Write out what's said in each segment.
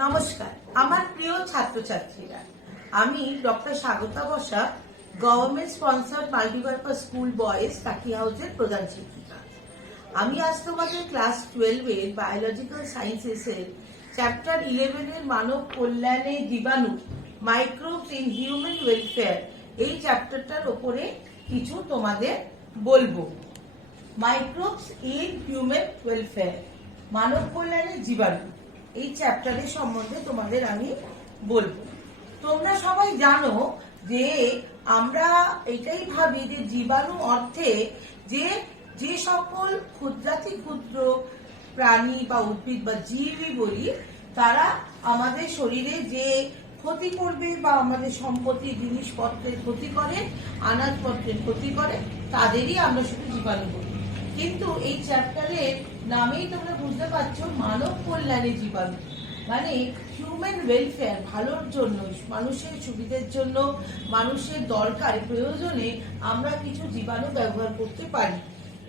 নমস্কার আমার প্রিয় ছাত্রছাত্রীরা, আমি ডক্টর স্বাগতা বসা, government sponsored multipurpose school boys কাকি হাউসের প্রধান শিক্ষিকা। আমি আজ তোমাদের ক্লাস 12 এর বায়োলজিক্যাল সায়েন্সেস এর চ্যাপ্টার 11 এর মানব কল্যাণে জীবাণু মাইক্রোবস ইন হিউম্যান ওয়েলফেয়ার এই চ্যাপ্টারটার উপরে কিছু তোমাদের বলবো। মাইক্রোবস ইন হিউম্যান ওয়েলফেয়ার, মানব কল্যাণে জীবাণু, এই চ্যাপ্টারের সম্বন্ধে তোমাদের আমি বলবো। তোমরা সবাই জানো যে আমরা এটাই ভাবি যে জীবাণু অর্থে যে যে সকল ক্ষুদ্রাতি ক্ষুদ্র প্রাণী বা উদ্ভিদ বা জীবই বলি, তারা আমাদের শরীরে যে ক্ষতি করবে বা আমাদের সম্পত্তি জিনিসপত্রের ক্ষতি করে, আনাজপত্রের ক্ষতি করে, তাদেরই আমরা শুধু জীবাণু বলি। কিন্তু এই চ্যাপ্টারের নামেই তোমরা বুঝতে পারছো মানব কল্যাণে জীবাণু, মানে হিউম্যান ওয়েলফেয়ার, ভালোর জন্য, মানুষের সুবিধার জন্য, মানুষের দরকার প্রয়োজনে আমরা কিছু জীবাণু ব্যবহার করতে পারি।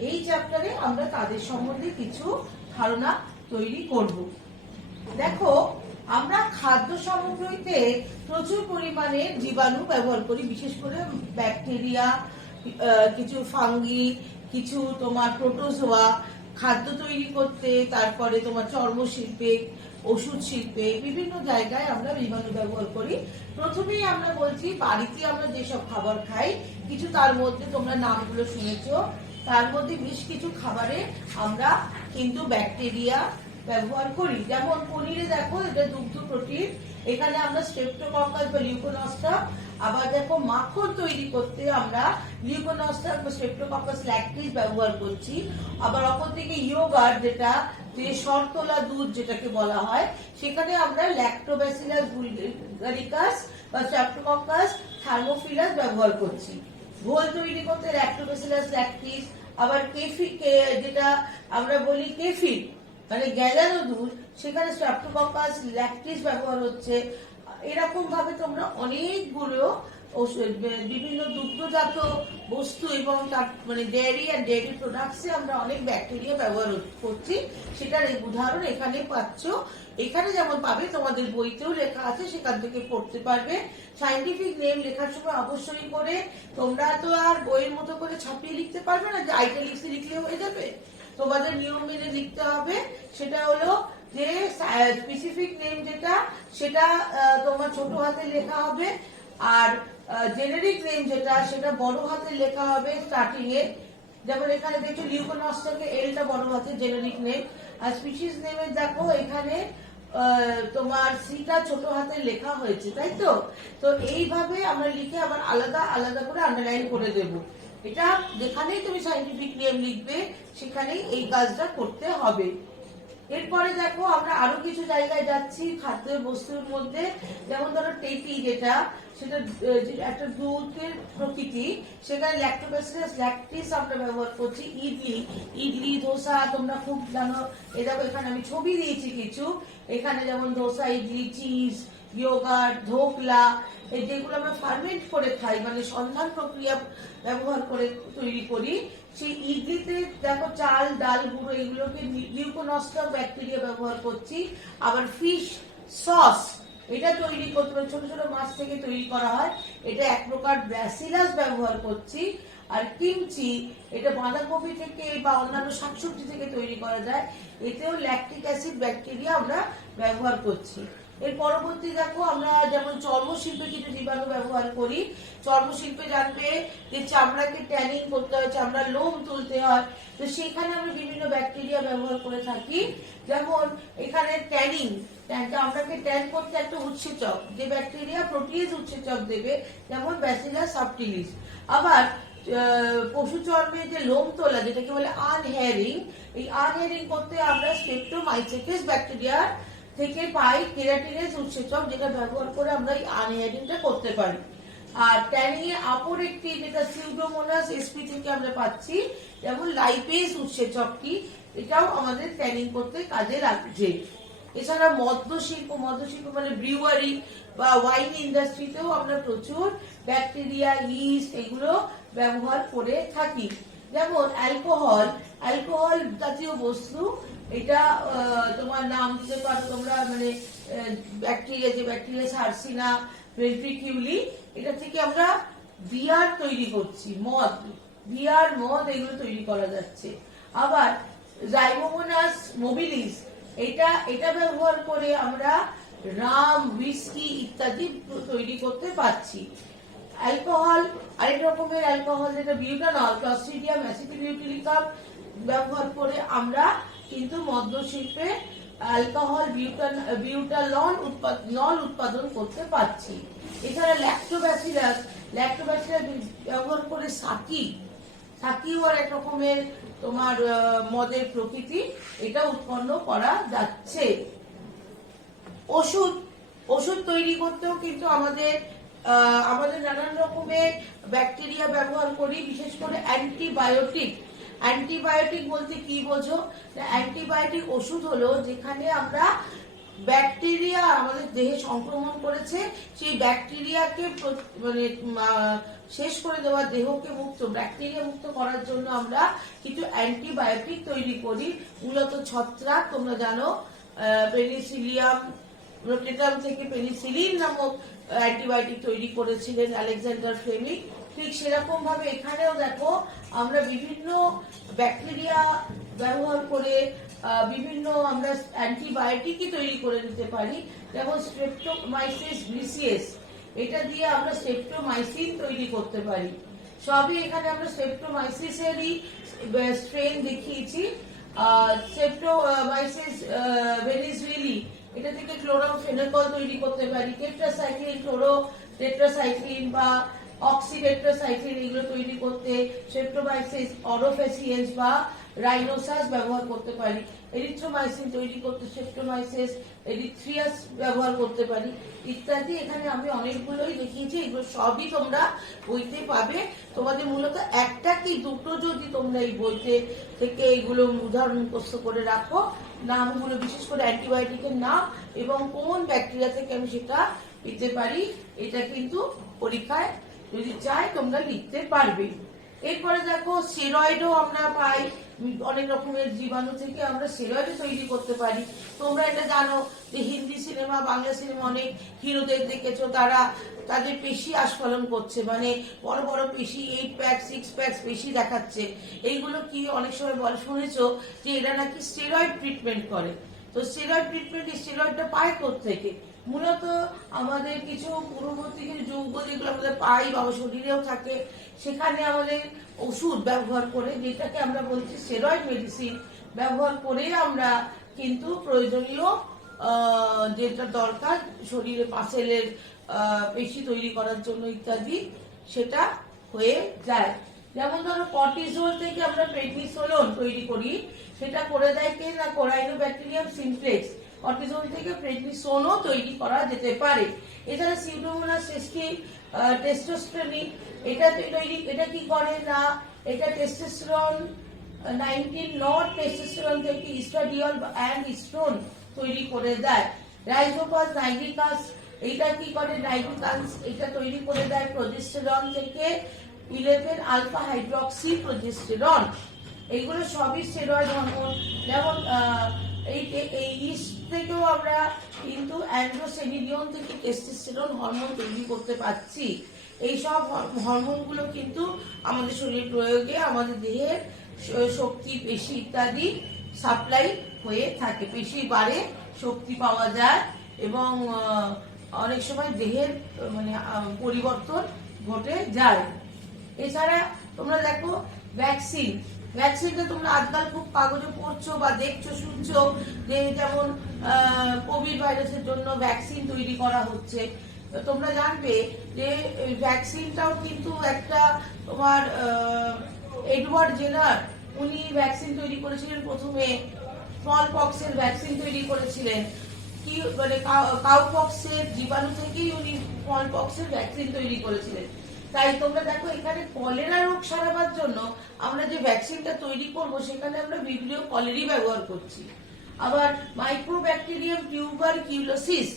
এই চ্যাপ্টারে আমরা তাদের সম্বন্ধে কিছু ধারণা তৈরি করব। দেখো, আমরা খাদ্য সামগ্রীতে প্রচুর পরিমাণে জীবাণু ব্যবহার করি, বিশেষ করে ব্যাকটেরিয়া, কিছু ফাঙ্গি, কিছু তোমার প্রোটোজোয়া, খাদ্য তৈরি করতে, তারপরে তোমার চর্মশিল্পে, ওষুধ শিল্পে, বিভিন্ন জায়গায় আমরা জীবাণু ব্যবহার করি। প্রথমেই আমরা বলছি বাড়িতে আমরা যেসব খাবার খাই, কিছু তার মধ্যে তোমরা নামগুলো শুনেছো, তার মধ্যে বেশ কিছু খাবারে আমরা কিন্তু ব্যাকটেরিয়া ব্যবহার করি। যেমন পনিরে দেখো, এটা দুগ্ধ প্রোটিন, এখানে আমরা স্ট্রেপ্টোককাস বা লিউকোনস্ট্রাম, আবার দেখো মাখন তৈরি করতে আমরা লিউকোনস্ট্রাম বা স্ট্রেপ্টোককাস ল্যাকটিস ব্যবহার করছি। আবার অপরদিকে ইয়োগার্ট, যেটা যে শরতলা দুধ যেটাকে বলা হয়, সেখানে আমরা ল্যাক্টোব্যাসিলাস বুলগারিকাস বা স্ট্রেপ্টোককাস থার্মোফিলাস ব্যবহার করছি। ঘোল তৈরি করতে ল্যাক্টোব্যাসিলাস ল্যাকটিস, আবার যেটা আমরা বলি কেফির, মানে গেলানো দুধ, সেখানে স্ট্রেপ্টোককাস ল্যাকটিস ব্যবহার হচ্ছে। এরকম ভাবে তোমরা অনেকগুলো বিভিন্ন দুগ্ধজাত বস্তু এবং তার মানে ডেয়ারি আর ডেয়ারি প্রোডাক্টসে আমরা অনেক ব্যাকটেরিয়া ব্যবহার করছি। সেটার উদাহরণ এখানে পাচ্ছ। এখানে যেমন পাবে, তোমাদের বইতেও লেখা আছে, সেখান থেকে পড়তে পারবে। সাইন্টিফিক নেম লেখার সময় অবশ্যই করে, তোমরা তো আর বইয়ের মতো করে ছাপিয়ে লিখতে পারবে না যে আইটালিক্সে লিখলে হয়ে যাবে, তোমাদের নিয়ম মেনে লিখতে হবে। সেটা হলো যে স্পেসিফিক নেম যেটা, সেটা তোমার ছোট হাতে লেখা হবে, আর জেনেরিক নেম যেটা, সেটা বড় হাতে লেখা হবে স্টার্টিং এ। যেমন এখানে দেখছো লিউকোনস্ট্রামকে এলটা বড় হাতে জেনেরিক নেম, আর স্পিসিস নেমে দেখো এখানে তোমার সিটা ছোট হাতে লেখা হয়েছে, তাই তো? তো এইভাবে আমরা লিখে আবার আলাদা আলাদা করে আন্ডারলাইন করে দেবো। এটা যেখানেই তুমি সাইন্টিফিক নেম লিখবে, সেখানেই এই কাজটা করতে হবে। এরপরে দেখো, আমরা আরো কিছু জায়গায় যাচ্ছি খাদ্য বস্তুর মধ্যে। যেমন ধরো টেটি, যেটা সেটা একটা দুধের প্রকৃতি, সেখানে ল্যাক্টোব্যাসিলাস ল্যাকটিস আমরা ব্যবহার করছি। ইডলি ধোসা তোমরা খুব জানো। এই দেখো, এখানে আমি ছবি দিয়েছি কিছু। এখানে যেমন ধোসা, ইডলি, চিজ, ইয়োগার্ট, ধোকলা, যেগুলো আমরা ফার্মেন্ট করে খাই, মানে সন্ধান প্রক্রিয়া ব্যবহার করে তৈরি করি। সেই ইডলিতে দেখো চাল, ডাল, গুঁড়ো, এগুলোকে লিউকোনস্ট্রাম ব্যাকটেরিয়া ব্যবহার করছি। আবার ফিশ সস, এটা তৈরি করতে ছোট ছোট মাছ থেকে তৈরি করা হয়, এটা এক প্রকার ব্যাসিলাস ব্যবহার করছি। আর কিমচি, এটা বাঁধাকপি থেকে বা অন্যান্য শাকসবজি থেকে তৈরি করা যায়, এতেও ল্যাকটিক অ্যাসিড ব্যাকটেরিয়া আমরা ব্যবহার করছি। এর পরবর্তী দেখো, আমরা যেমন চর্মশিল্পে কিছু জীবাণু ব্যবহার করি। চর্মশিল্পে জানবে যে চামড়াকে ট্যানিং করতে হয়, চামড়ার লোম তুলতে হয়, তো সেখানে আমরা বিভিন্ন ব্যাকটেরিয়া ব্যবহার করে থাকি। যেমন এখানে ট্যানিং, চামড়াকে ট্যান করতে একটা উৎসেচক, যে ব্যাকটেরিয়া প্রোটিয়েজ উৎসেচক দেবে, যেমন ব্যাসিলাস সাবটিলিস। আবার পশু চর্মে যে লোম তোলা, যেটাকে বলে আনহেয়ারিং, এই আনহেয়ারিং করতে আমরা স্ট্রেপ্টোমাইসেটিস ব্যাকটেরিয়া থেকে পাই কেরাটিনেজ উৎসেচক, যেটা ব্যবহার করে আমরা এই আনহেয়ারিংটা করতে পারি। আর ট্যানিং এ অপর একটি, যেটা সিউডোমোনাস এসপি থেকে আমরা পাচ্ছি, যেমন লাইপেজ উৎসেচকটি, এটাও আমাদের ট্যানিং করতে কাজে লাগছে। এছাড়া মদ্যশিল্প মানে ব্রিউয়ারি বা ওয়াইন ইন্ডাস্ট্রিতেও আমরা প্রচুর ব্যাকটেরিয়া, ইস্ট, এগুলো ব্যবহার করে থাকি। যেমন অ্যালকোহল জাতীয় বস্তু, এটা তোমার নাম দিতে পারো তোমরা, মানে ব্যাকটেরিয়া, যে ব্যাকটেরিয়া সার্সিনা ভেন্ট্রিকিউলি, এটা থেকে আমরা বিয়ার তৈরি করছি, মদ, বিয়ার, মদ এগুলো তৈরি করা যাচ্ছে। আবার জাইমোমোনাস মোবিলিস, এটা ব্যবহার করে আমরা রাম, হুইস্কি ইত্যাদি তৈরি করতে পারছি। অ্যালকোহল, আরেক রকমের অ্যালকোহল যেটা বিউটানল, ক্লস্ট্রিডিয়াম অ্যাসিটিবিউটিলিকাম ব্যবহার করে আমরা কিন্তু মদ্য শিল্পে অ্যালকোহল, বিউটানল উৎপাদন করতে পারছি। এছাড়া ল্যাক্টোব্যাসিলাস ব্যবহার করে সাকিও আর এক রকমের তোমার মদের প্রকৃতি, এটা উৎপন্ন করা যাচ্ছে। ওষুধ তৈরি করতেও কিন্তু আমাদের নানান রকমের ব্যাকটেরিয়া ব্যবহার করি, বিশেষ করে অ্যান্টিবায়োটিক বলতে কি বোঝো? অ্যান্টিবায়োটিক ওষুধ হলো যেখানে আমরা ব্যাকটেরিয়া আমাদের দেহে সংক্রমণ করেছে, সেই ব্যাকটেরিয়াকে মানে শেষ করে দেওয়া, দেহকে ব্যাকটেরিয়া মুক্ত করার জন্য আমরা কিছু অ্যান্টিবায়োটিক তৈরি করি। মূলত ছত্রাক, তোমরা জানো পেনিসিলিয়াম রোটেটাম থেকে পেনিসিলিন নামক অ্যান্টিবায়োটিক তৈরি করেছিলেন আলেকজান্ডার ফ্লেমিং। ঠিক সেরকম ভাবে এখানেও দেখো আমরা বিভিন্ন ব্যাকটেরিয়া ব্যবহার করে বিভিন্ন আমরা অ্যান্টিবায়োটিকই তৈরি করে নিতে পারি। যেমন স্ট্রেপ্টোমাইসিস ব্রিসিয়াস, এটা দিয়ে আমরা স্ট্রেপ্টোমাইসিন তৈরি করতে পারি। সবই এখানে আমরা স্ট্রেপ্টোমাইসিসেরই স্ট্রেন দেখিয়েছি। স্ট্রেপ্টোমাইসিস ভেনিজুয়েলি, এটা থেকে ক্লোরোফেনকল তৈরি করতে পারি। টেট্রাসাইক্লিন, টেট্রাসাইক্লিন বা অক্সিটেট্রাসাইক্লিন এগুলো তৈরি করতে স্ট্রেপ্টোমাইসিস অরোফেসিয়েন্স বা রাইনোসাস ব্যবহার করতে পারি। এরিথ্রোমাইসিন তৈরি করতে স্ট্রেপ্টোমাইসিস এরিথ্রিয়াস ব্যবহার করতে পারি ইত্যাদি। এখানে আমি অনেকগুলোই দেখিয়েছি, এগুলো সবই তোমরা বইতে পাবে। তোমাদের মূলত একটা কি দুটো যদি তোমরা এই বইতে থেকে এইগুলো উদাহরণ মুখস্থ করে রাখো, নামগুলো, বিশেষ করে অ্যান্টিবায়োটিকের নাম এবং কোন ব্যাকটেরিয়া থেকে আমি সেটা লিখতে পারি, এটা কিন্তু পরীক্ষায় যদি চাই তোমরা লিখতে পারবে। এরপরে দেখো স্টেরয়েডও আমরা পাই, অনেক রকমের জীবাণু থেকে আমরা স্টেরয়েডও তৈরি করতে পারি। তোমরা এটা জানো যে হিন্দি সিনেমা, বাংলা সিনেমা অনেক হিরোদের দেখেছো, তাদের পেশি আস্ফালন করছে, মানে বড় বড় পেশি, 8 প্যাক 6 প্যাক পেশি দেখাচ্ছে। এইগুলো কি অনেক সময় শুনেছো যে এরা নাকি স্টেরয়েড ট্রিটমেন্ট করে। তো স্টেরয়েড ট্রিটমেন্ট, স্টেরয়েডটা পায় কোত্থেকে? মূলত আমাদের কিছু পূর্ববর্তী কিছু যৌগ যেগুলো আমাদের পাই বা শরীরেও থাকে, সেখানে আমাদের ওষুধ ব্যবহার করে, যেটাকে আমরা বলছি স্টেরয়েড মেডিসিন ব্যবহার করে আমরা কিন্তু প্রয়োজনীয় যেটা দরকার শরীরে মাসেলের পেশি তৈরি করার জন্য ইত্যাদি, সেটা হয়ে যায়। যেমন ধরো কর্টিজোল থেকে আমরা প্রেডনিসোলোন তৈরি করি, সেটা করে দেয় কে না, কোরাইনোব্যাকটেরিয়াম সিমপ্লেক্স। কর্টিজোল থেকে প্রেডনিসোনও তৈরি করা যেতে পারে। এছাড়া সিউডোমোনাস টেস্টোস্টেরন, এটা কি করে না, এটা টেস্টোস্টেরন 19 নট টেস্টোস্টেরন থেকে ইস্ট্রাডিওল এন্ড ইস্ট্রোন তৈরি করে দেয়। রাইজোপাস নাইগ্রিকাস, এটা কি করে, নাইগ্রিকাস এটা তৈরি করে দেয় প্রোজেস্টেরন থেকে 11 আলফা হাইড্রক্সি প্রোজেস্টেরন। এইগুলো সবই স্টেরয়েড হরমোন। যেমন এই ইস্ট থেকেও আমরা কিন্তু অ্যান্ড্রোসেনিডিয়ন থেকে টেস্টোস্টেরন হরমোন তৈরি করতে পারছি। এই সব হরমোনগুলো কিন্তু আমাদের শরীর প্রয়োগে আমাদের দেহের শক্তি, পেশি ইত্যাদি সাপ্লাই হয়ে থাকে। পেশি বাড়ে, শক্তি পাওয়া যায় এবং অনেক সময় দেহের মানে পরিবর্তন ঘটে যায়। এছাড়া তোমরা দেখো ভ্যাকসিনটা তোমরা আজকাল খুব কাগজে পড়ছো বা দেখছো, শুনছো যে যেমন কোভিড ভাইরাসের জন্য ভ্যাকসিন তৈরি করা হচ্ছে। তোমরা জানবে যে ভ্যাকসিনটাও কিন্তু একটা তোমার এডওয়ার্ড জেনার, উনি ভ্যাকসিন তৈরি করেছিলেন, প্রথমে স্মল পক্সের ভ্যাকসিন তৈরি করেছিলেন। কি মানে কাউপক্সের জীবাণু থেকেই উনি স্মল পক্সের ভ্যাকসিন তৈরি করেছিলেন। তাই তোমরা দেখো এখানে কলেরা রোগ সারাবার জন্য আমরা যে ভ্যাকসিনটা তৈরি করব, সেখানে আমরা ভিব্রিও কলেরি ব্যবহার করছি। আবার মাইক্রোব্যাকটেরিয়াম টিউবারকিউলোসিস,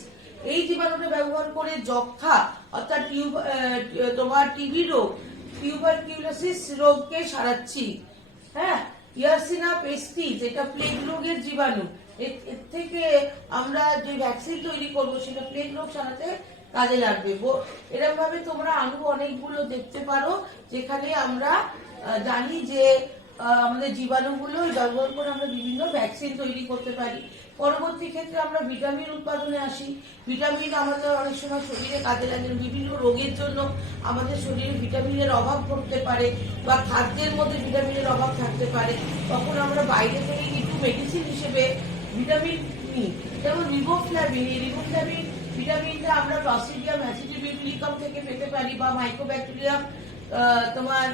এই জীবাণুটা ব্যবহার করে যক্ষা অর্থাৎ তোমার টিবি রোগ, টিউবারকিউলোসিস রোগকে সারাচ্ছি। হ্যাঁ, ইয়ারসিনা পেস্টিস, এটা প্লেগ রোগের জীবাণু। এর থেকে আমরা যে ভ্যাকসিন তৈরি করব সেটা প্লেগ রোগ সারাতে কাজে লাগবে। এরকম ভাবে তোমরা আরো অনেকগুলো দেখতে পারো যেখানে আমরা জানি যে আমাদের জীবাণুগুলো ব্যবহার করে আমরা বিভিন্ন ভ্যাকসিন তৈরি করতে পারি। পরবর্তী ক্ষেত্রে আমরা ভিটামিন উৎপাদনে আসি। ভিটামিন আমাদের অনেক সময় শরীরে কাজে লাগে, বিভিন্ন রোগের জন্য আমাদের শরীরে ভিটামিনের অভাব পড়তে পারে বা খাদ্যের মধ্যে ভিটামিনের অভাব থাকতে পারে, তখন আমরা বাইরে থেকে কিছু মেডিসিন হিসেবে ভিটামিন নিই। যেমন রিবোফ্লাভিন, এই রিবোফ্লাভিন ভিটামিনটা আমরা ক্লস্ট্রিডিয়াম অ্যাসিডিবিলিকাম থেকে পেতে পারি বা মাইক্রোব্যাকটেরিয়াম তোমার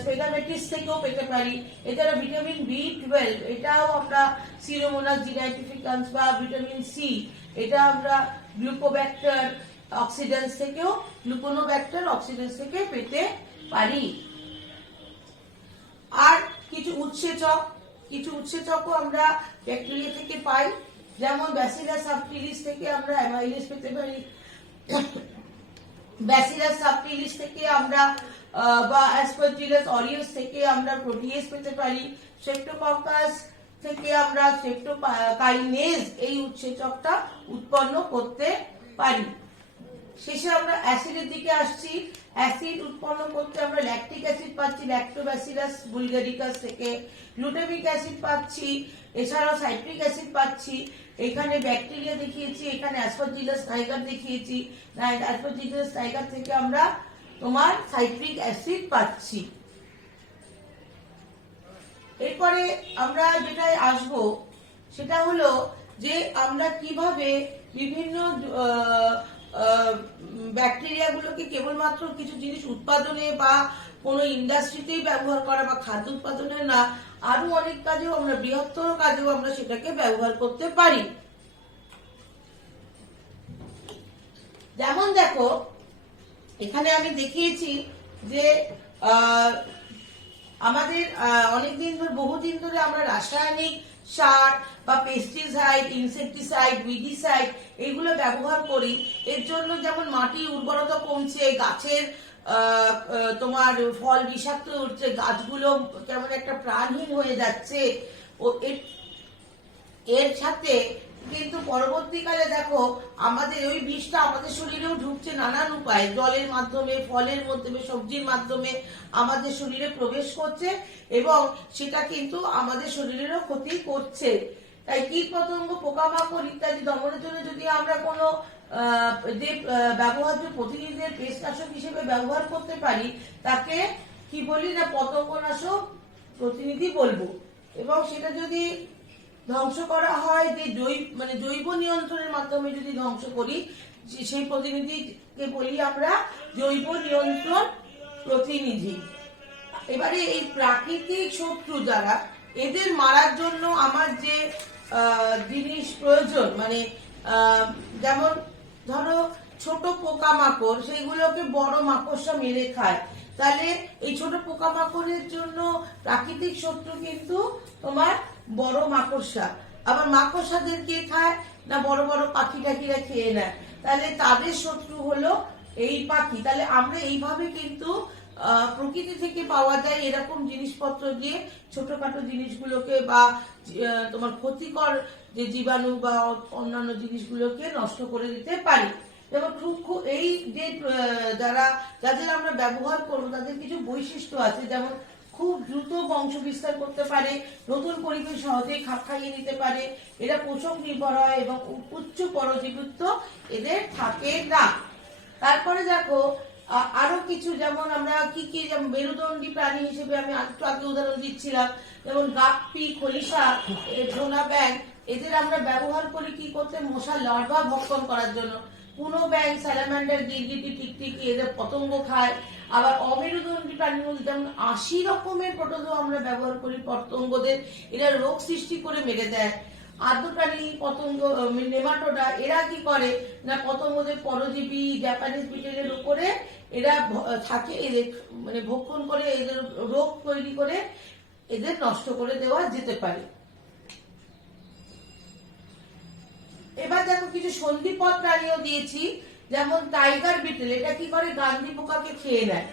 স্পেগামেটিস থেকেও পেতে পারি। এছাড়া ভিটামিন B12, এটাও আমরা সিরোমোনাস ডিনাইট্রিফিকান্স বা ভিটামিন সি, এটা আমরা গ্লুকোব্যাক্টার অক্সিডেন্স থেকেও গ্লুকোনোব্যাক্টার অক্সিডেন্স থেকে পেতে পারি। আর কিছু উৎসেচকও আমরা ব্যাকটেরিয়া থেকে পাই, যেমন ব্যাসিলাস সাবটিলিস থেকে আমরা অ্যামাইলেজ পেতে পারি, ব্যাসিলাস সাবটিলিস থেকে আমরা বা অ্যাসপারজিলাস অরিয়াস থেকে আমরা প্রোটিয়েজ পেতে পারি, স্ট্রেপ্টোকক্কাস থেকে আমরা স্ট্রেপ্টোকাইনেজ এই উৎসেচকটা উৎপন্ন করতে পারি। শেষে আমরা অ্যাসিডের দিকে আসছি। অ্যাসিড উৎপন্ন করতে আমরা ল্যাকটিক অ্যাসিড পাচ্ছি ল্যাক্টোব্যাসিলাস বুলগারিকাস থেকে, গ্লুটামিক অ্যাসিড পাচ্ছি, এছাড়াও সাইট্রিক অ্যাসিড পাচ্ছি। এখানে ব্যাকটেরিয়া দেখিয়েছি, এখানে অ্যাসপারজিলাস নাইগার দেখিয়েছি, অ্যাসপারজিলাস নাইগার থেকে আমরা তোমার সাইট্রিক অ্যাসিড পাচ্ছি। এরপরে আমরা যেটায় আসব সেটা হলো যে আমরা কিভাবে বিভিন্ন ব্যাকটেরিয়া গুলোকে কেবলমাত্র কিছু জিনিস উৎপাদনে বা কোনো ইন্ডাস্ট্রিতেই ব্যবহার করা বা খাদ্য উৎপাদনে না, আরো অনেক কাজেও আমরা বৃহত্তর কাজেও আমরা সেটাকে ব্যবহার করতে পারি। যেমন দেখো এখানে আমি দেখিয়েছি যে আমাদের অনেকদিন ধরে বহুদিন ধরে আমরা রাসায়নিক সার বা পেস্টিসাইড, ইনসেকটিসাইড, উইডিসাইড এগুলো ব্যবহার করি। এর জন্য যেমন মাটির উর্বরতা কমছে, গাছের তোমার ফল বিষাক্ত উঠছে, গাছগুলো কেমন একটা প্রাণহীন হয়ে যাচ্ছে। ও এর সাথে কিন্তু পরবর্তীকালে দেখো আমাদের ওই বিষটা আমাদের শরীরেও ঢুকছে নানান উপায়ে, জলের মাধ্যমে, ফলের মাধ্যমে, সবজির মাধ্যমে আমাদের শরীরে প্রবেশ করছে এবং সেটা কিন্তু আমাদের শরীরেরও ক্ষতি করছে। তাই কীট পতঙ্গ, পোকামাকড় ইত্যাদি দমনের জন্য যদি আমরা কোনো যে ব্যবহার্য প্রতিনিধিদের পেস্টনাশক হিসেবে ব্যবহার করতে পারি তাকে কি বলি না পতঙ্গনাশক প্রতিনিধি বলবো। এবং সেটা যদি ধ্বংস করা হয় যে জৈব নিয়ন্ত্রণের মাধ্যমে যদি ধ্বংস করি সেই প্রতিনিধিকে বলি আমরা জৈব নিয়ন্ত্রণ প্রতিনিধি। এবারে এই প্রাকৃতিক শত্রু যারা, এদের মারার জন্য আমার যে জিনিস প্রয়োজন, মানে যেমন ধরো ছোট পোকামাকড় সেইগুলোকে বড় মাকড়সা মেরে খায়, তাহলে এই ছোট পোকামাকড়ের জন্য প্রাকৃতিক শত্রু কিন্তু তোমার বড় মাকড়সা। আবার মাকড়সাদের কে খায় না বড় বড় পাখি টাকিরা খেয়ে নেয়, তাহলে তাদের শত্রু হলো এই পাখি। তাহলে আমরা এইভাবে কিন্তু প্রকৃতি থেকে পাওয়া যায় এরকম জিনিসপত্র দিয়ে ছোটখাটো জিনিসগুলোকে বা তোমার ক্ষতিকর যে জীবাণু বা অন্যান্য জিনিসগুলোকে নষ্ট করে দিতে পারি। যেমন এই যে যাদের আমরা ব্যবহার করবো তাদের কিছু বৈশিষ্ট্য আছে, যেমন খুব দ্রুত বংশ বিস্তার করতে পারে, নতুন পরিবেশ সহজেই খাপ খাইয়ে নিতে পারে, এরা পোষক নির্ভর হয় এবং উচ্চ পরজীবিত্ব এদের থাকে না। তারপরে দেখো আরো কিছু, যেমন আমরা কি কি যেমন মেরুদণ্ডী প্রাণী হিসেবে আমি একটু আগে উদাহরণ দিচ্ছিলাম, যেমন গাপ্পি, খলিশা, ঝোনা ব্যাঙ, এদের আমরা ব্যবহার করি কি করতে, মশা লার্ভা ভক্ষণ করার জন্য। কুনো ব্যাঙ, স্যালামান্ডার, গিরগিটি, টিকটিকি এদের পতঙ্গ খায়। আবার অমেরুদণ্ডী প্রাণীর মধ্যে যেমন ৮০ রকমের প্রোটোজোয়া আমরা ব্যবহার করি পতঙ্গদের, এরা রোগ সৃষ্টি করে মেরে দেয়। আর্দ্রপ্রাণী পতঙ্গ, নেমাটোডা, এরা কি করে না পতঙ্গদের পরজীবী জাপানিজ বিটেলের উপরে এরা থাকে, এদের মানে ভক্ষণ করে এদের রোগ তৈরি করে এদের নষ্ট করে দেওয়া যেতে পারে। এবার দেখো কিছু সন্ধিপদ প্রাণীও দিয়েছি, যেমন টাইগার বিটেল, এটা কি করে গান্ধী পোকাকে খেয়ে নেয়।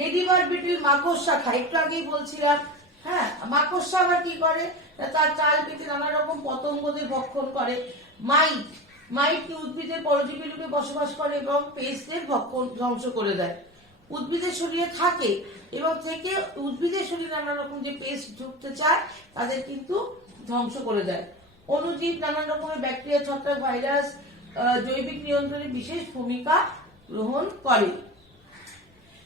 লেডিবার্ড বিটেল মাকড়সা খায়, একটু আগেই বলছিলাম। হ্যাঁ, মাকড়সা আবার কি করে, তার চাল পেতে নানা রকম পতঙ্গদের ভক্ষণ করে। মাইট, মাইট কি উদ্ভিদের পরজীবী রূপে বসবাস করে এবং পেস্টদের ভক্ষণ ধ্বংস করে দেয়। উদ্ভিদের শরীরে থাকে এবং থেকে উদ্ভিদের শরীরে নানা রকম যে পেস্ট ঢুকতে চায় তাদের কিন্তু ধ্বংস করে দেয়। অণুজীব, নানান রকমের ব্যাকটেরিয়া, ছত্রাক, ভাইরাস জৈবিক নিয়ন্ত্রণে বিশেষ ভূমিকা গ্রহণ করে।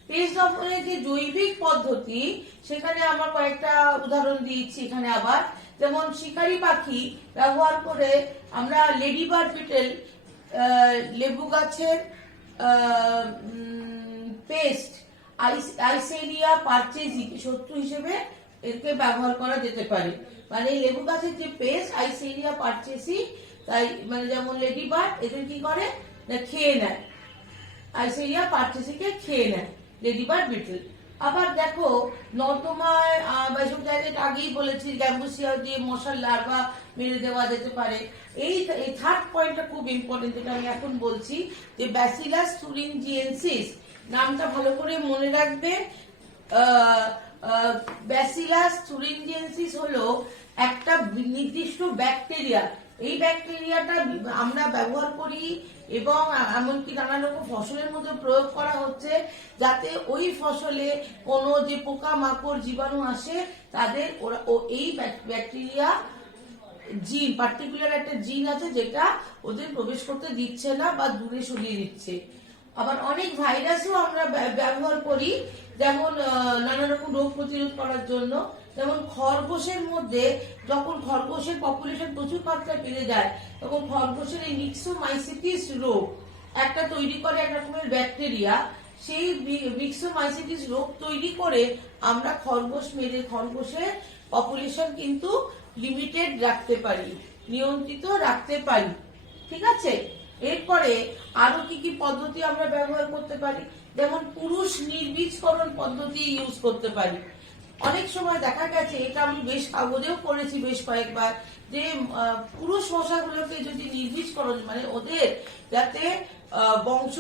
পেস্ট দমনের যে জৈবিক পদ্ধতি, সেখানে আমরা কয়েকটা উদাহরণ দিয়েছি এখানে আবার, যেমন শিকারী পাখি ব্যবহার করে আমরা লেডিবার্ড বিটেল, লেবু গাছের পেস্ট আইসেরিয়া পারচেজি শত্রু হিসেবে একে ব্যবহার করা যেতে পারে। মানে লেবু গাছের যে পেস্ট আইসেরিয়া পারচেসি, তাই মানে যেমন লেডিবার্ড এদের কি করে না খেয়ে নেয়, আইসেরিয়া পারচেসিকে খেয়ে নেয় লেডিবার্ড বিটল। আবার দেখো নর্দমায় বা এসব জায়গায় আগেই বলেছি গ্যাম্বুসিয়া দিয়ে মশার লার্ভা মেরে দেওয়া যেতে পারে। এই থার্ড পয়েন্টটা খুব ইম্পর্টেন্ট, যেটা আমি এখন বলছি, যে ব্যাসিলাস থুরিনজিয়েন্সিস নামটা ভালো করে মনে রাখবে। ব্যাসিলাস থুরিনজিয়েন্সিস হলো একটা নির্দিষ্ট ব্যাকটেরিয়া। এই ব্যাকটেরিয়াটা আমরা ব্যবহার করি এবং এমনকি নানা রকম ফসলের মধ্যে প্রয়োগ করা হচ্ছে, যাতে ওই ফসলে কোনো যে পোকা মাকড় জীবাণু আসে তাদের এই ব্যাকটেরিয়া জিন, পার্টিকুলার একটা জিন আছে যেটা ওদের প্রবেশ করতে দিচ্ছে না বা দূরে সরিয়ে দিচ্ছে। আবার অনেক ভাইরাসও আমরা ব্যবহার করি, যেমন নানা রকম রোগ প্রতিরোধ করার জন্য। যেমন খরগোশের মধ্যে যখন খরগোশের পপুলেশন প্রচুর মাত্রায় বেড়ে যায়, তখন খরগোশের এই মিক্সোমাইসিটিস রোগ একটা তৈরি করে এক রকমের ব্যাকটেরিয়া। সেই মিক্সোমাইসিটিস রোগ তৈরি করে আমরা খরগোশ মেরে খরগোশের পপুলেশন কিন্তু লিমিটেড রাখতে পারি, নিয়ন্ত্রিত রাখতে পারি। ঠিক আছে, এরপরে আরো কি কি পদ্ধতি আমরা ব্যবহার করতে পারি, যেমন পুরুষ নির্বীজকরণ পদ্ধতি ইউজ করতে পারি। অনেক সময় দেখা গেছে, এটা আমি বেশ কাগজেও পড়েছি বেশ কয়েকবার, যে পুরুষ মশাগুলোকে যদি নির্বীজকরণ মানে ওদের যাতে বংশ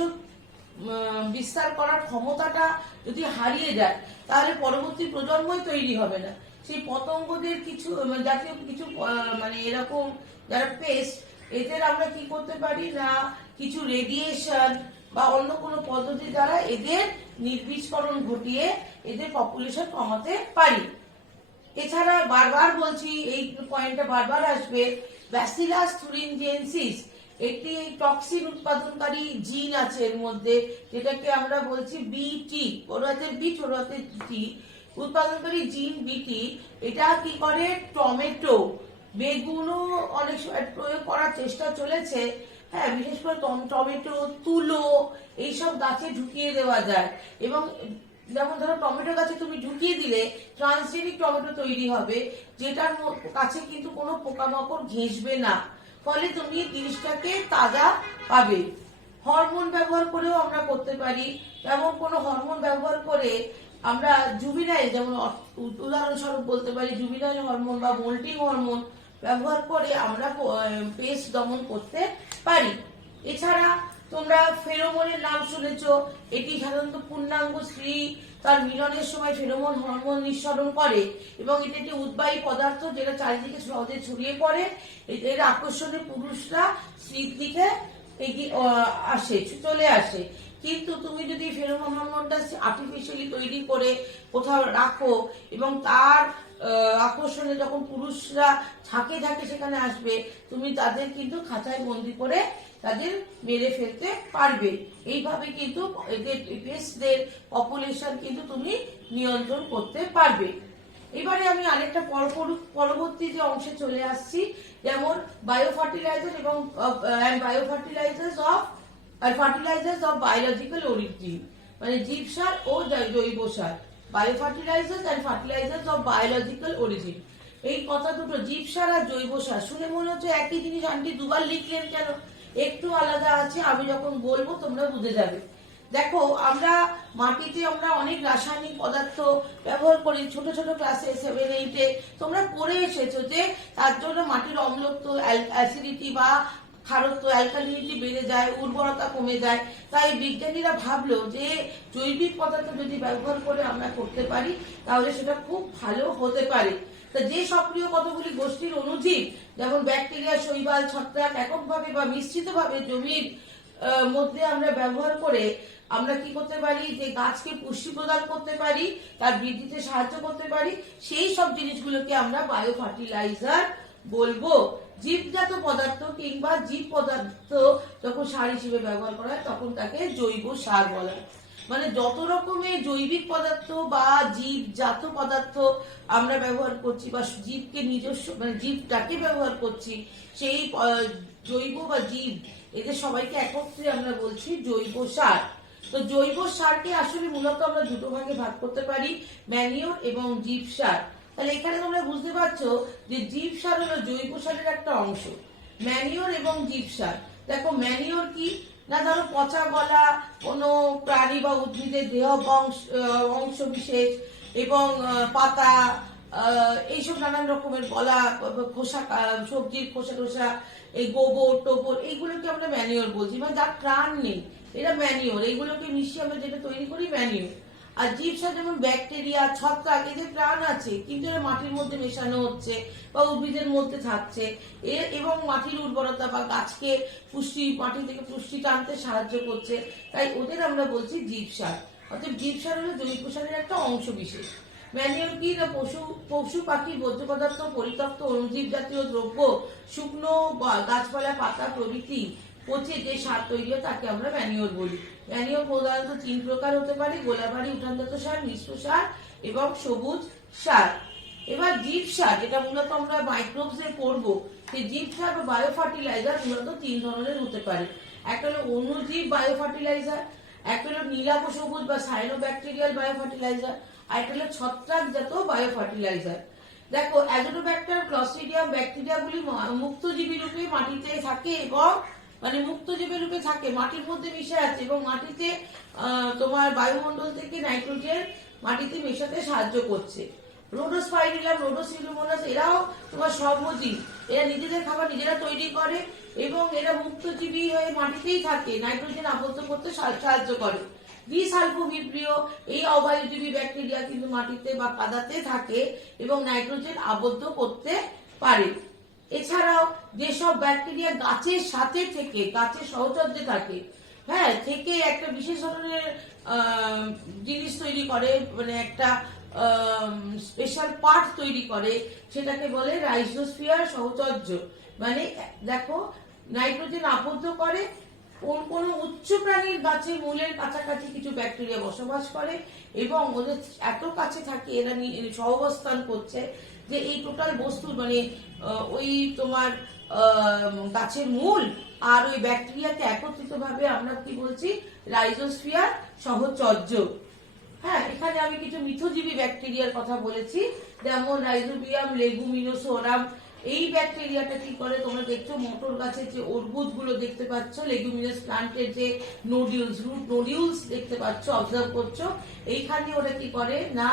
বিস্তার করার ক্ষমতাটা যদি হারিয়ে যায়, তাহলে পরবর্তী প্রজন্মই তৈরি হবে না। সেই পতঙ্গদের কিছু জাতীয় কিছু মানে এরকম যারা পেস্ট, এদের আমরা কি করতে পারি না কিছু রেডিয়েশন বা অন্য কোনো পদ্ধতি দ্বারা এদের নির্বীজকরণ ঘটিয়ে এদের পপুলেশন কমাতে পারি। এছাড়া বারবার বলছি, এই পয়েন্টটা বারবার আসবে, ব্যাসিলাস থুরিনজিয়েন্সিস একটি টক্সিন উৎপাদনকারী জিন আছে এর মধ্যে, যেটাকে আমরা বলছি বিটি, বড় হাতের বি ছোট হাতের টি, উৎপাদনকারী জিন বিটি। এটা কি করে, টমেটো, বেগুনও অনেক সময় প্রয়োগ করার চেষ্টা চলেছে। হ্যাঁ, বিশেষ করে টমেটো, তুলো এইসব গাছে ঢুকিয়ে দেওয়া যায়। এবং যেমন ধরো টমেটো গাছে তুমি ঢুকিয়ে দিলে ট্রান্সজেনিক টমেটো তৈরি হবে, যেটার কাছে কিন্তু কোনো পোকামাকড় ঘেঁষবে না, ফলে তুমি জিনিসটাকে তাজা পাবে। হরমোন ব্যবহার করেও আমরা করতে পারি। যেমন কোনো হরমোন ব্যবহার করে আমরা জুভিনাইল, যেমন উদাহরণস্বরূপ বলতে পারি জুভিনাইল হরমোন বা মোল্টিং হরমোন ব্যবহার করে আমরা পেস্ট দমন করতে পারি। এছাড়া তোমরা ফেরোমনের নাম শুনেছো, এটি সাধারণত পূর্ণাঙ্গ স্ত্রী তার মিলনের সময় ফেরোমন হরমোন নিঃসরণ করে এবং এটি একটি উদ্বায়ী পদার্থ যেটা চারিদিকে সহজে ছড়িয়ে পড়ে। এর আকর্ষণে পুরুষরা স্ত্রীর দিকে চলে আসে। কিন্তু তুমি যদি ফেরোমন হরমোনটা আর্টিফিশিয়ালি তৈরি করে কোথাও রাখো এবং তার আকর্ষণে যখন পুরুষরা ঝাঁকে ঝাঁকে সেখানে আসবে, তুমি তাদের কিন্তু খাঁচায় বন্দি করে তাদের মেরে ফেলতে পারবে। এইভাবে কিন্তু এদের পেস্টদের পপুলেশন কিন্তু তুমি নিয়ন্ত্রণ করতে পারবে। এবারে আমি আরেকটা পরবর্তী যে অংশে চলে আসছি, যেমন বায়োফার্টিলাইজার এবং ফার্টিলাইজার্স অফ বায়োলজিক্যাল অরিজিন, মানে জীবসার ও জৈব সার। Biofertilisers and fertilisers of biological origin, এই কথা দুটো জীবসার আর জৈব সার শুনে মনে হচ্ছে একই জিনিস, আন্টি দুবার লিখলেন কেন? একটু আলাদা আছে, আমি যখন বলবো তোমরা বুঝে যাবে। দেখো, আমরা মাটিতে আমরা অনেক রাসায়নিক পদার্থ ব্যবহার করি, ছোট ছোট ক্লাসে 7, 8-এ তোমরা পড়ে এসেছো যে তার জন্য মাটির অম্লত্ব, অ্যাসিডিটি বা খারত্ব অ্যালকালিনিটি বেড়ে যায়, উর্বরতা কমে যায়। তাই বিজ্ঞানীরা ভাবলো যে জৈবিক পদার্থ যদি ব্যবহার করে আমরা করতে পারি তাহলে সেটা খুব ভালো হতে পারে। তা যে সক্রিয় কতগুলি গোষ্ঠীর অণুজীব যেমন ব্যাকটেরিয়া, শৈবাল, ছত্রাক এককভাবে বা মিশ্রিতভাবে জমির মধ্যে আমরা ব্যবহার করে আমরা কি করতে পারি, যে গাছকে পুষ্টি প্রদান করতে পারি, তার বৃদ্ধিতে সাহায্য করতে পারি, সেই সব জিনিসগুলোকে আমরা বায়ো ফার্টিলাইজার বলবো। জীবজাত পদার্থ কিংবা জীব পদার্থ যখন সার হিসেবে ব্যবহার করা হয় তখন তাকে জৈব সার বলা হয়। মানে যত রকমের জৈবিক পদার্থ বা জীবজাত পদার্থ আমরা ব্যবহার করছি বা জীবকে নিজস্ব মানে জীবটাকে ব্যবহার করছি, সেই জৈব বা জীব এদের সবাইকে একত্রে আমরা বলছি জৈব সার। তো জৈব সারকে আসলে মূলত আমরা দুটো ভাগে ভাগ করতে পারি, ম্যানিওর এবং জীব সার। তাহলে এখানে তোমরা বুঝতে পারছো যে জীব সার হলো জৈব সারের একটা অংশ, ম্যানিওর এবং জীব সার। দেখো ম্যানিওর কি না, ধরো পচা গলা কোনো প্রাণী বা উদ্ভিদের দেহ অংশ বিশেষ এবং পাতা, এইসব নানান রকমের গলা, খোসা, সবজির খোসা টোসা, এই গোবর টোবর, এইগুলোকে আমরা ম্যানিওর বলছি, মানে যার প্রাণ নেই এটা ম্যানিওর। এইগুলোকে মিশিয়ে আমরা যেটা তৈরি করি ম্যানিওর। আর জীবসার যেমন ব্যাকটেরিয়া, ছত্রাক, এদের প্রাণ আছে কিন্তু এরা মাটির মধ্যে মেশানো হচ্ছে বা উদ্ভিদের মধ্যে থাকছে এবং মাটির উর্বরতা বা গাছকে পুষ্টি, মাটি থেকে পুষ্টি টানতে সাহায্য করছে, তাই ওদের আমরা বলছি জীবসার। অর্থাৎ জীবসার হলো জৈব সারের একটা অংশ বিশেষ। ম্যানিওর কি না, পশু পাখির বর্জ্য পদার্থ, পরিত্যক্ত অণুজীব জাতীয় দ্রব্য, শুকনো গাছপালা, পাতা প্রভৃতি পচে যে সার তৈরি হয় তাকে আমরা ম্যানিওর বলি। ম্যানিওর প্রধানত 3 প্রকার হতে পারে: গোলাবাড়ি উঠানজাত সার, মিশ্র সার এবং সবুজ সার। এবার জীব সার, যেটা মূলত আমরা মাইক্রোবস এ পড়বো, সেই জীব সার বা বায়ো ফার্টিলাইজার মূলত 3 ধরনের হতে পারে। একটা হলো অণুজীব বায়ো ফার্টিলাইজার, একটা হলো নীলাভ সবুজ বা সাইনোব্যাকটেরিয়াল বায়ো ফার্টিলাইজার, আর একটা হলো ছত্রাকজাত বায়ো ফার্টিলাইজার। দেখো অ্যাজোটোব্যাক্টার, ক্লস্ট্রিডিয়াম ব্যাকটেরিয়াগুলি মুক্তজীবী রূপে মাটিতে থাকে এবং মানে মুক্তজীবী রূপে থাকে, মাটির মধ্যে মিশে আছে এবং মাটিতে তোমার বায়ুমণ্ডল থেকে নাইট্রোজেন মাটিতে মেশাতে সাহায্য করছে। রোডোস্পাইরিলাম, রোডোসিউডোমোনাস, এরাও তোমার সর্বজীব, এরা নিজেদের খাবার নিজেরা তৈরি করে এবং এরা মুক্তজীবী হয়ে মাটিতেই থাকে, নাইট্রোজেন আবদ্ধ করতে সাহায্য করে। বিসালফোভিব্রিয়, এই অবায়ুজীবী ব্যাকটেরিয়া কিন্তু মাটিতে বা কাদাতে থাকে এবং নাইট্রোজেন আবদ্ধ করতে পারে। এছাড়াও যেসব ব্যাকটেরিয়া গাছের সাথে থেকে, গাছের সহচর্যে থাকে, হ্যাঁ, থেকে একটা বিশেষ ধরনের জিনিস তৈরি করে, মানে একটা স্পেশাল পার্ট তৈরি করে, সেটাকে বলে রাইজোস্ফিয়ার সহচর্য। মানে দেখো নাইট্রোজেন আবদ্ধ করে। কোন উচ্চ প্রাণীর গাছে মূলের কাছাকাছি কিছু ব্যাকটেরিয়া বসবাস করে এবং ওদের এত কাছে থাকে, এরা সহাবস্থান করছে যে এই টোটাল বস্তু মানে ওই তোমার গাছের মূল আর ওই ব্যাকটেরিয়াকে একত্রিত ভাবে আমরা কি বলছি, রাইজোস্ফিয়ার সহচর্য। হ্যাঁ, এখানে আমি কিছু মিথজীবী ব্যাকটেরিয়ার কথা বলেছি, যেমন রাইজোবিয়াম লেগুমিনোসোরাম। এই ব্যাকটেরিয়াটা কি করে, তোমরা দেখছো মটর গাছের যে অর্বুদ গুলো দেখতে পাচ্ছ, লেগুমিনাস প্লান্টের যে নোডিউলস, রুট নোডিউলস দেখতে পাচ্ছ, অবজার্ভ করছো, এইখানে ওরা কি করে না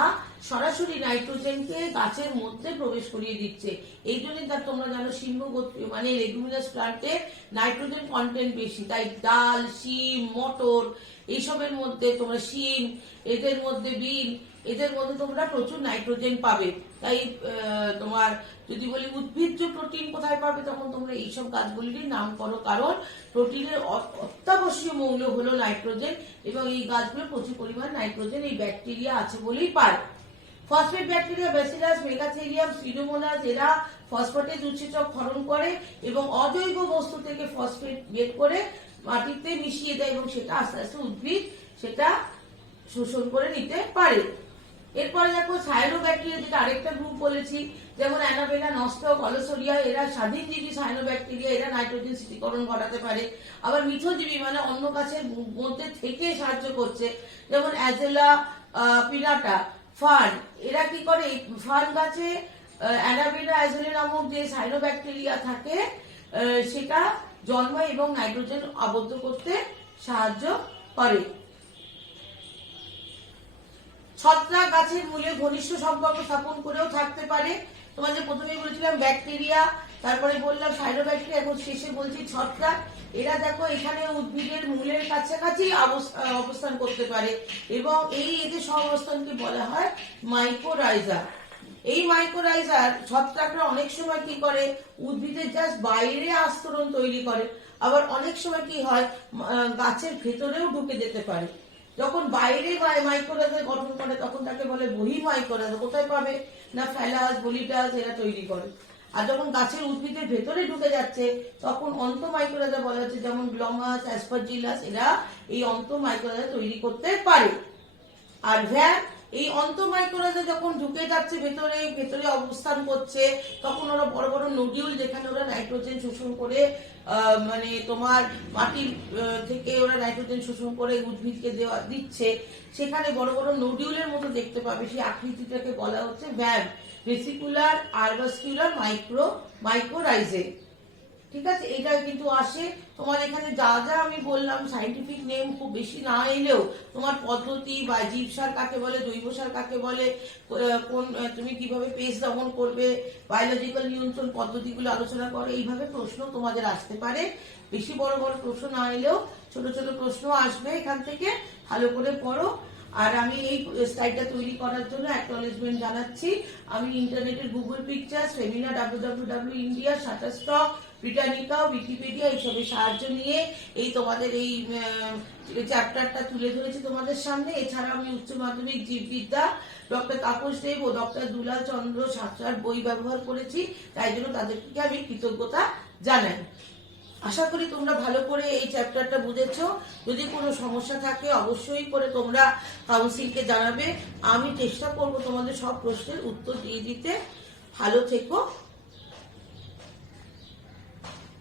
সরাসরি নাইট্রোজেনকে গাছের মধ্যে প্রবেশ করিয়ে দিচ্ছে। এই জন্যই তার তোমরা জানো সিম্বগোত্রীয় মানে লেগুমিনাস প্লান্টে নাইট্রোজেন কন্টেন্ট বেশি, তাই ডাল, শিম, মটর এইসবের মধ্যে তোমরা শিম, এদের মধ্যে বিন, এদের মধ্যে তোমরা প্রচুর নাইট্রোজেন পাবে। তাই তোমার যদি বলি উদ্ভিজ্জ প্রোটিন কোথায় পাবে, তখন তোমরা এইসব গাছগুলির নাম করো, কারণ প্রোটিনের অত্যাবশ্যীয় মৌল হলো নাইট্রোজেন এবং এই গাছগুলো প্রচুর পরিমাণ নাইট্রোজেন এই ব্যাকটেরিয়া আছে বলেই পায়। ফসফেট ব্যাকটেরিয়া, ব্যাসিলাস, মেগাথেরিয়াম, সিডোমোনাস, এরা ফসফেটেজ উৎসেচক ক্ষরণ করে এবং অজৈব বস্তু থেকে ফসফেট বের করে মাটিতে মিশিয়ে দেয় এবং সেটা আস্তে আস্তে উদ্ভিদ সেটা শোষণ করে নিতে পারে। এরপরে দেখো সায়ানোব্যাকটেরিয়া, যেটা আরেকটা গ্রুপ বলেছি, যেমন অ্যানাবেলা, নস্টক, অলোসোরিয়া, এরা স্বাধীনজীবী সায়ানোব্যাকটেরিয়া, এরা নাইট্রোজেন স্থিতিকরণ ঘটাতে পারে। আবার মিথজীবী মানে অন্য গাছের মধ্যে থেকে সাহায্য করছে, যেমন অ্যাজেলা পিনাটা, ফার্ন, এরা কি করে ফার্ন গাছে অ্যানাবেলা অ্যাজেলা নামক যে সায়ানোব্যাকটেরিয়া থাকে সেটা জন্মায় এবং নাইট্রোজেন আবদ্ধ করতে সাহায্য করে। ছত্রাক গাছের মূলে ঘনিষ্ঠ সম্পর্ক স্থাপন করেও থাকতে পারে। তোমাদের প্রথমেই বলেছিলাম ব্যাকটেরিয়া তারপরে বললাম সাইটোব্যাকটেরিয়া, এখন শেষে বলছি ছত্রাক। এরা দেখো এখানে উদ্ভিদের মূলের কাছাকাছি অবস্থান করতে পারে এবং এদের সহাবস্থানকে বলা হয় মাইকোরাইজা। এই মাইকোরাইজার ছত্রাকরা অনেক সময় কি করে, উদ্ভিদের জাস্ট বাইরে আস্তরণ তৈরি করে, আবার অনেক সময় কি হয় গাছের ভেতরেও ঢুকে যেতে পারে। যখন বাইরে মাইকোরাইজা গঠন করে তখন তাকে বলে বহি মাইকোরাইজা। কোথায় পাবে না ফ্যালাস, বলিটাস এরা তৈরি করে। আর যখন গাছের উদ্ভিদের ভেতরে ঢুকে যাচ্ছে তখন অন্তঃমাইকোরাইজা বলা হচ্ছে, যেমন গ্লমাস, অ্যাসপারজিলাস, এরা এই অন্তঃমাইকোরাইজা তৈরি করতে পারে। আর ভ্যাম, এই অন্তঃমাইকোরাইজা যখন ঢুকে যাচ্ছে ভেতরে অবস্থান করছে, তখন ওরা বড় বড় নোডিউল, যেখানে ওরা নাইট্রোজেন শোষণ করে মানে তোমার মাটির থেকে ওরা নাইট্রোজেন শোষণ করে উদ্ভিদকে দিচ্ছে, সেখানে বড় বড় নোডিউলের মতো দেখতে পাবে। সেই আকৃতিটাকে বলা হচ্ছে ভ্যাম, ভেসিকুলার আরবাস্কিউলার মাইকোরাইজে। ঠিক আছে, এটা কিন্তু আসে তোমার এখানে যা যা আমি বললাম সাইন্টিফিক নেম খুব বেশি না এলেও তোমার পদ্ধতি বা জীব সার কাকে বলে, জৈব সার কাকে বলে, কোন তুমি কিভাবে পেস্ট দমন করবে, বায়োলজিক্যাল নিয়ন্ত্রণ পদ্ধতিগুলো আলোচনা করো, এইভাবে প্রশ্ন তোমাদের আসতে পারে। বেশি বড় বড় প্রশ্ন না এলেও ছোট ছোট প্রশ্ন আসবে এখান থেকে, ভালো করে পড়ো। আর আমি এই স্লাইডটা তৈরি করার জন্য অ্যাকনলেজমেন্ট জানাচ্ছি। আমি ইন্টারনেটের Google pictures, Femina, www India, Shutterstock, Britannica, Wikipedia এইসবের সাহায্য নিয়ে এই তোমাদের এই চ্যাপ্টারটা তুলে ধরেছি তোমাদের সামনে। এছাড়া আমি উচ্চ মাধ্যমিক জীববিদ্যা ডক্টর তাপস দেব ও ডক্টর দুলাল চন্দ্র সাঁতরার বই ব্যবহার করেছি, তাই জন্য তাদেরকে আমি কৃতজ্ঞতা জানাই। আশা করি তোমরা ভালো করে এই চ্যাপ্টারটা বুঝেছো। যদি কোনো সমস্যা থাকে অবশ্যই করে তোমরা কাউন্সিলকে জানাবে। আমি চেষ্টা করব তোমাদের সব প্রশ্নের উত্তর দিয়ে দিতে। ভালো থেকো।